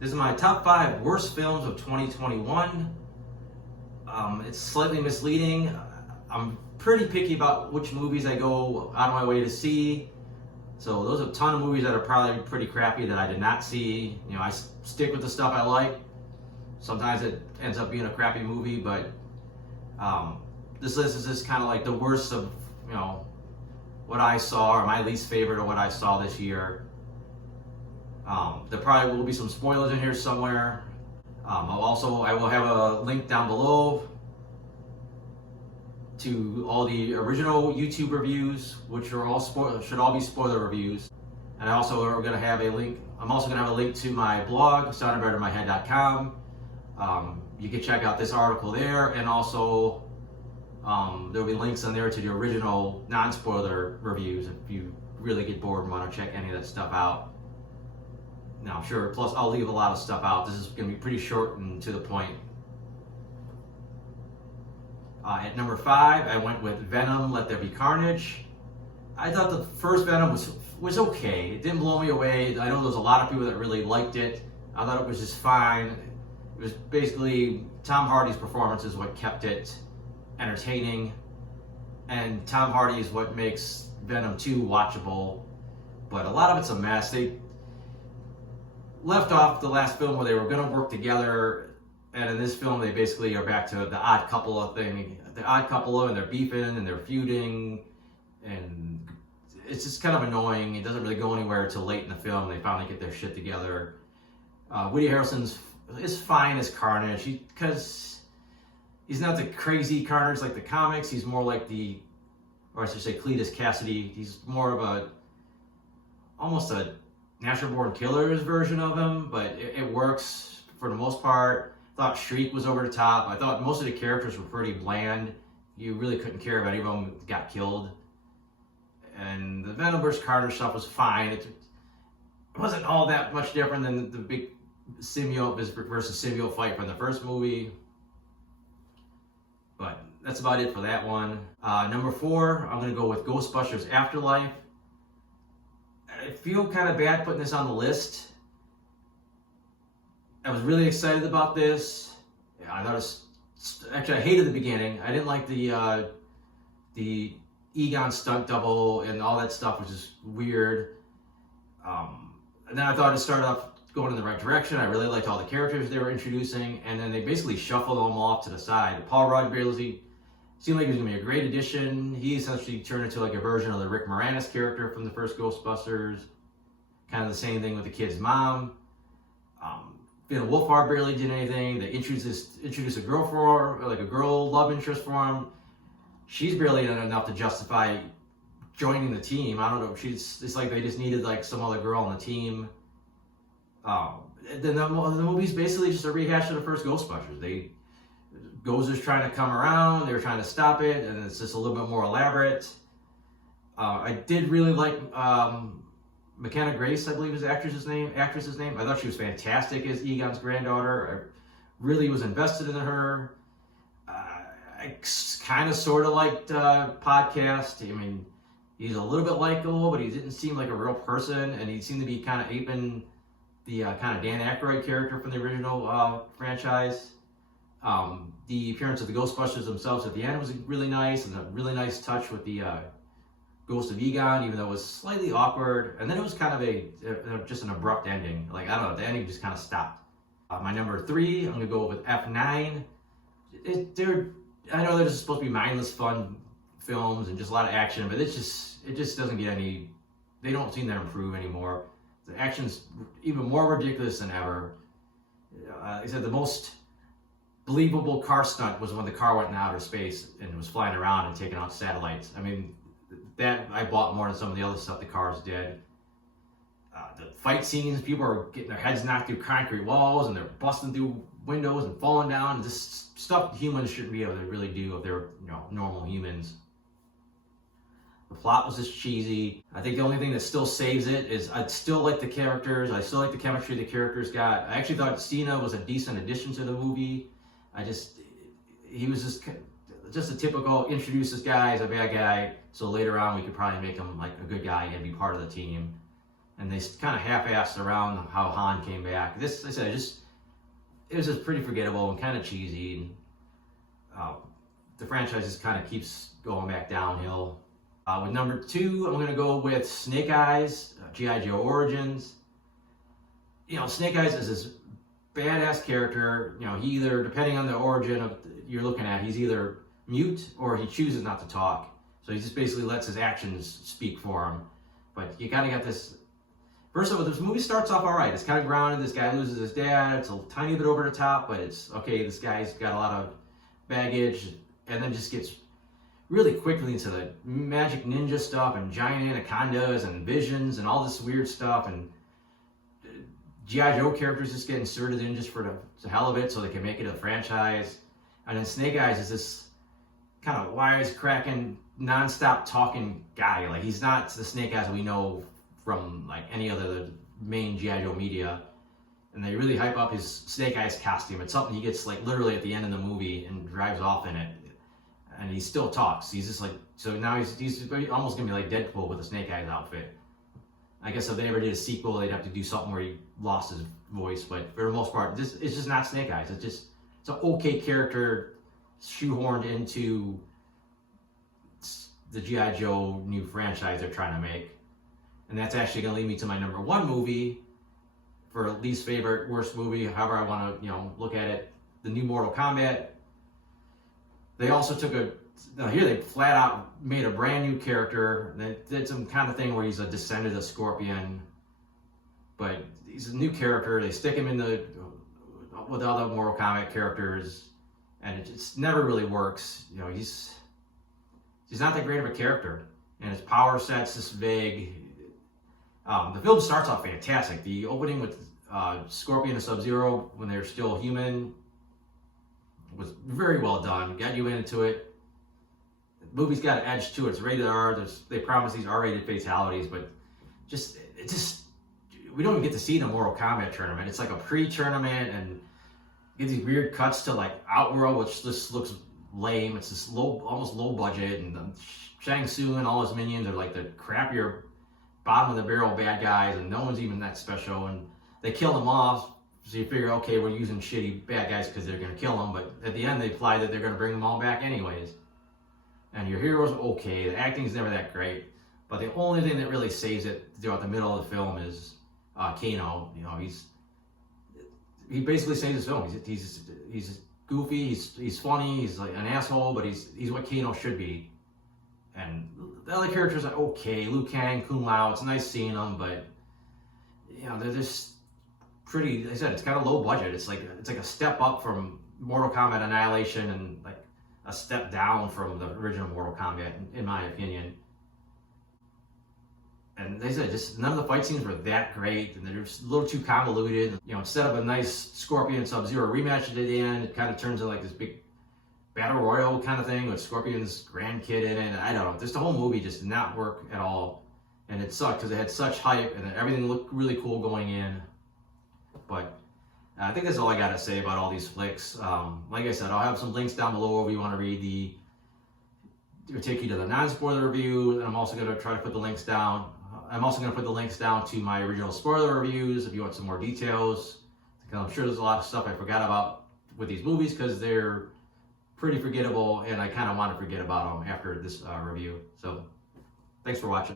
This is my top 5 worst films of 2021. It's slightly misleading. I'm pretty picky about which movies I go out of my way to see. So those are a ton of movies that are probably pretty crappy that I did not see. You know, I stick with the stuff I like. Sometimes it ends up being a crappy movie, but this list is just kind of like the worst of, you know, what I saw, or my least favorite of what I saw this year. There probably will be some spoilers in here somewhere. I will have a link down below to all the original YouTube reviews, which are all should all be spoiler reviews. And I'm also going to have a link to my blog, soundingbetterinmyhead.com. You can check out this article there, and also there'll be links on there to the original non-spoiler reviews if you really get bored and want to check any of that stuff out. Now, sure, plus I'll leave a lot of stuff out. This is going to be pretty short and to the point. At number 5, I went with Venom, Let There Be Carnage. I thought the first Venom was okay. It didn't blow me away. I know there's a lot of people that really liked it. I thought it was just fine. It was basically Tom Hardy's performance is what kept it entertaining. And Tom Hardy is what makes Venom 2 watchable. But a lot of it's a mess. They left off the last film where they were going to work together, and in this film they basically are back to the odd couple of thing. The odd couple, and they're beefing and they're feuding, and it's just kind of annoying. It doesn't really go anywhere until late in the film. They finally get their shit together. Woody Harrelson's is fine as Carnage because he's not the crazy Carnage like the comics. He's more like or I should say Cletus Cassidy. He's more of almost a Natural Born Killers version of him, but it works for the most part. I thought Shriek was over the top. I thought most of the characters were pretty bland. You really couldn't care if any of them got killed. And the Venom vs. Carnage stuff was fine. It wasn't all that much different than the big symbiote versus symbiote fight from the first movie. But that's about it for that one. Number 4, I'm going to go with Ghostbusters Afterlife. I feel kind of bad putting this on the list. I was really excited about this. I thought actually I hated the beginning. I didn't like the Egon stunt double and all that stuff, which is weird. And then I thought it started off going in the right direction. I really liked all the characters they were introducing, and then they basically shuffled them off to the side. Paul Rudd barely seemed like he was going to be a great addition. He essentially turned into like a version of the Rick Moranis character from the first Ghostbusters. Kind of the same thing with the kid's mom. Wolfhard barely did anything. They introduced a girl for him, like a girl love interest for him. She's barely done enough to justify joining the team. I don't know. It's like they just needed like some other girl on the team. Then the movie's basically just a rehash of the first Ghostbusters. Ghost is trying to come around, they were trying to stop it, and it's just a little bit more elaborate. I did really like McKenna Grace, I believe is the actress's name. I thought she was fantastic as Egon's granddaughter. I really was invested in her. I kind of sort of liked Podcast. I mean, he's a little bit likable, but he didn't seem like a real person, and he seemed to be kind of aping the kind of Dan Aykroyd character from the original franchise. The appearance of the Ghostbusters themselves at the end was really nice, and a really nice touch with the Ghost of Egon, even though it was slightly awkward. And then it was kind of just an abrupt ending. Like, I don't know, the ending just kind of stopped. My number 3, I'm going to go with F9. I know they're just supposed to be mindless fun films and just a lot of action, but it just doesn't get any, they don't seem to improve anymore. The action's even more ridiculous than ever. He said the most believable car stunt was when the car went in outer space and was flying around and taking out satellites. I mean, that I bought more than some of the other stuff the cars did. The fight scenes, people are getting their heads knocked through concrete walls and they're busting through windows and falling down. Just stuff humans shouldn't be able to really do if they're normal humans. The plot was just cheesy. I think the only thing that still saves it is I still like the characters. I still like the chemistry the characters got. I actually thought Cena was a decent addition to the movie. He was just a typical introduce this guy as a bad guy, so later on we could probably make him like a good guy and be part of the team. and they kind of half-assed around how Han came back. This, I said, it was just pretty forgettable and kind of cheesy. And, the franchise just kind of keeps going back downhill. With number 2, I'm going to go with Snake Eyes, G.I. Joe Origins. You know, Snake Eyes is this badass character. You know, he either, depending on the origin of you're looking at, he's either mute or he chooses not to talk. So he just basically lets his actions speak for him. But you kind of got this. First of all, this movie starts off all right. It's kind of grounded. This guy loses his dad. It's a tiny bit over the top, but it's okay. This guy's got a lot of baggage, and then just gets really quickly into the magic ninja stuff and giant anacondas and visions and all this weird stuff. And G.I. Joe characters just get inserted in just for the hell of it so they can make it a franchise. And then Snake Eyes is this kind of wisecracking, non-stop talking guy. Like, he's not the Snake Eyes we know from like any other main G.I. Joe media. And they really hype up his Snake Eyes costume. It's something he gets like literally at the end of the movie and drives off in it. And he still talks. He's just like, so now he's almost gonna be like Deadpool with a Snake Eyes outfit. I guess if they ever did a sequel, they'd have to do something where he lost his voice. But for the most part, it's just not Snake Eyes. It's an okay character shoehorned into the G.I. Joe new franchise they're trying to make. And that's actually going to lead me to my number 1 movie for least favorite, worst movie, however I want to, look at it. The new Mortal Kombat. They also took here they flat out made a brand new character. They did some kind of thing where he's a descendant of Scorpion, but he's a new character. They stick him with other Mortal Kombat characters, and it just never really works. He's not that great of a character, and his power set's just vague. The film starts off fantastic. The opening with Scorpion and Sub-Zero when they're still human was very well done. Got you into it. The movie's got an edge to it. It's rated R. They promise these R-rated fatalities, but we don't even get to see the Mortal Kombat tournament. It's like a pre-tournament, and you get these weird cuts to like Outworld, which just looks lame. It's this almost low budget, and Shang Tsung and all his minions are like the crappier bottom of the barrel bad guys, and no one's even that special, and they kill them off. So you figure, okay, we're using shitty bad guys because they're going to kill them, but at the end they imply that they're going to bring them all back anyways. And your hero's okay, the acting's never that great, but the only thing that really saves it throughout the middle of the film is Kano. He basically saves his film. He's goofy, he's funny, he's like an asshole, but he's what Kano should be. And the other characters are okay. Liu Kang, Kung Lao, it's nice seeing them, but they're just pretty. Like I said, it's kind of low budget. It's like a step up from Mortal Kombat Annihilation, and like a step down from the original Mortal Kombat, in my opinion. And they said just none of the fight scenes were that great, and they're just a little too convoluted. Instead of a nice Scorpion Sub-Zero rematch at the end, it kind of turns into like this big battle royal kind of thing with Scorpion's grandkid in it. I don't know. Just the whole movie just did not work at all, and it sucked because it had such hype and everything looked really cool going in. But I think that's all I got to say about all these flicks. Like I said, I'll have some links down below if you want to read it'll take you to the non-spoiler review, and I'm also going to try to put the links down. I'm also going to put the links down to my original spoiler reviews if you want some more details. Because I'm sure there's a lot of stuff I forgot about with these movies because they're pretty forgettable, and I kind of want to forget about them after this review. So thanks for watching.